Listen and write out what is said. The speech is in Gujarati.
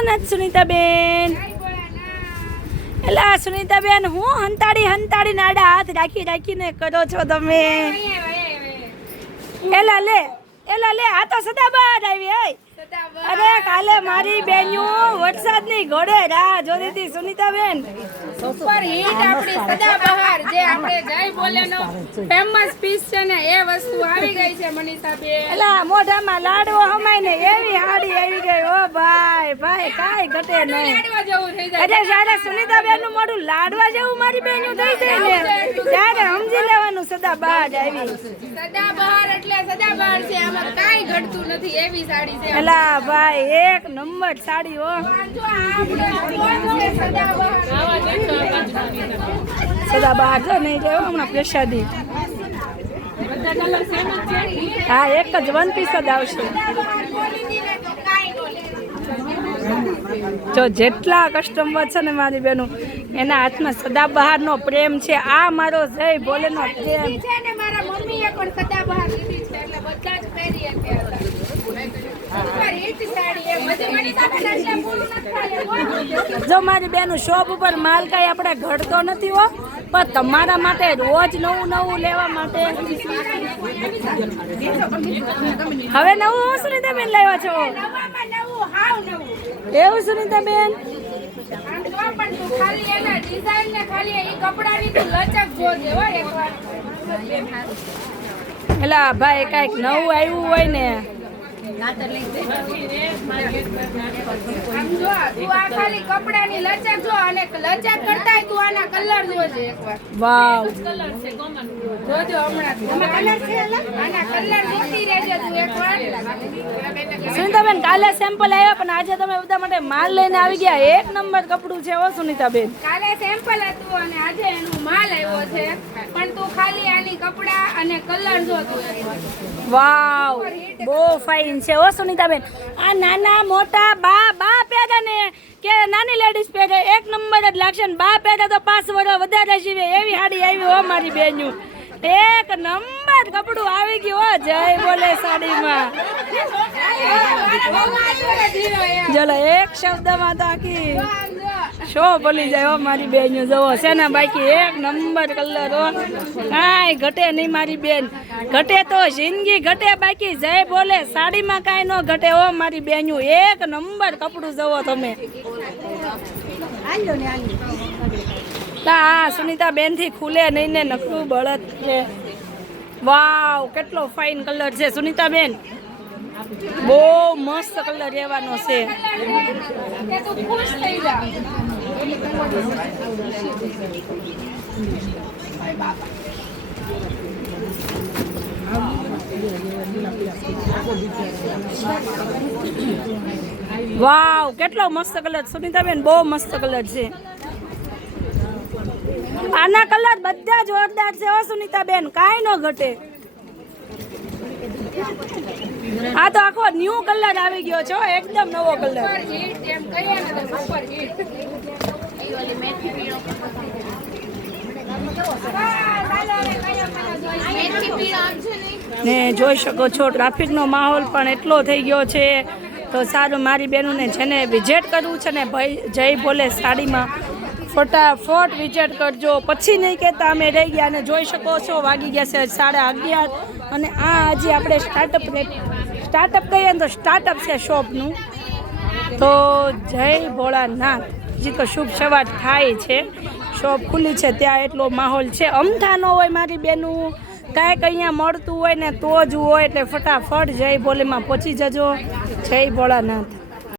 ભોળાનાથ સુનીતાબેન. એલા સુનીતાબેન, હું હંતાડી નાડા હાથ રાખીને કરો છો તમે? એલા લે આ તો સદાબહાર આવી. અરે કાલે મારી બેન્યું વરસાદની ઘોડે રાહ જોતી હતી સુનીતાબેન. સુપર હિટ આપણી સદાબહાર જે આપણે જય બોલેનો ફેમસ પીસ છે ને એ વસ્તુ આવી ગઈ છે મનીષાબેન. એલા મોઢામાં લાડવો હમાય ને એવી હાડી આવી ગઈ. ઓ ભાઈ કાઈ ઘટે નહીં. લાડવા જેવું થઈ જાય. અરે જ્યારે સુનીતાબેન નું મોઢું લાડવા જેવું મારી બેન્યું થઈ જાય ને ત્યારે સમજી લેવાનું સદાબહાર આવી. સદાબહાર એટલે સદાબહાર છે, આમાં કાઈ ઘટતું નથી એવી સાડી છે. એલા ભાઈ એક નંબર સાડી હો. જો આપણે છે સદાબહાર સદાબહાર જો નહીં જાય હમણાં પ્રસાદી. હા એક જ વન પીસ જ આવશે. જો જેટલા કસ્ટમર છે ને મારી બેનું એના હાથમાં સદાબહારનો પ્રેમ છે. આ મારો જય ભોલેનો પ્રેમ છે ને મારા મમ્મીએ પણ સદાબહાર લીધી છે એટલે બધા જ પહેરી શકે. સુપર હિટ સાડી એ બધી મનીષાબેન એટલે પૂરું નથી થાય. જો મારી બેનું શોપ ઉપર માલ કાંઈ આપણે ઘટતો નથી હો, પણ તમારા માટે રોજ નવું લેવા માટે હવે નવું સુનીતાબેન લાવ્યા છો? નવામાં નવું હાવ નવું. એવું સુનીતાબેન? આમ જો પણ તું ખાલી એના ડિઝાઇન ને ખાલી એ કપડાની તું લચક જોજે હો એકવાર. એલા ભાઈ કાંઈક નવું આવ્યું હોય ને આમ જો તું આ ખાલી કપડાની લચક જો અને લચક કરતાય તું આના કલર જોજે એકવાર. વાવ જોજો હમણાં કલર છે આના કલર જોતી રહેજે તું એકવાર. સુનીતાબેન કાલે સેમ્પલ આવ્યા પણ આજે તમે બધા માટે માલ લઈને આવી ગયા. એક નંબર કપડું છે હો સુનીતાબેન. કાલે સેમ્પલ હતું અને આજે એનું માલ આવ્યો છે, પણ તું ખાલી આની કપડા અને કલર જો તું એકવાર. વાવ બહુ ફાઇન છે હો સુનીતાબેન. આ નાના મોટા બા પહેરે ને કે નાની લેડીઝ પહેરે એક નંબર જ લાગશે ને બા પહેરે તો 5 વર્ષ વધારે જીવે એવી હાડી આવી હો મારી બેન્યું. એક નંબર કપડું આવી ગયું હો જય બોલે સાડીમાં. ચલો એક શબ્દમાં તો આખી શો બોલી જાય હો મારી બેન્યું. જવો છે ને બાકી એક નંબર કલર હો, કાંઈ ઘટે નહીં મારી બેન. ઘટે તો જિંદગી ઘટે, બાકી જય બોલે સાડીમાં કાંઈ ન ઘટે હો મારી બેન્યું. એક નંબર કપડું જવો તમે. હા સુનીતાબેન થી ખુલે નહીં ને નકરું બળદ છે. વાવ કેટલો ફાઇન કલર છે સુનીતાબેન. બહુ મસ્ત કલર રહેવાનો છે. કે તું ખુશ થઈ જા. વાવ કેટલો મસ્ત કલર સુનીતાબેન, બહુ મસ્ત કલર છે. આના કલર બધા જોરદાર છે હો સુનીતાબેન, કાંઈ ન ઘટે. આ તો આખો ન્યૂ કલર આવી ગયો છે એકદમ નવો કલર. સુપર હિટ એમ કહીએ ને તો સુપર હિટ. ઈ ઓલી મેથી પીળો ને જોઈ શકો છો ટ્રાફિકનો માહોલ પણ એટલો થઈ ગયો છે. તો સારું મારી બહેનોને જેને વિઝિટ કરવું છે ને ભાઈ જય ભોલે સાડીમાં ફટાફટ વિઝિટ કરજો. પછી નહીં કહેતા અમે રહી ગયા. અને જોઈ શકો છો વાગી ગયા છે 11:30 અને આ હજી આપણે સ્ટાર્ટઅપ કહીએ ને તો સ્ટાર્ટઅપ છે શોપનું. તો જય ભોળાનાથ. હજી તો શુભ સવાર થાય છે, શોપ ખુલ્લી છે ત્યાં એટલો માહોલ છે. અમથા ન હોય મારી બેનું, કાંઈક અહીંયા મળતું હોય ને તો જ હોય એટલે ફટાફટ જય ભોલેમાં પહોંચી જજો. જય ભોળાનાથ.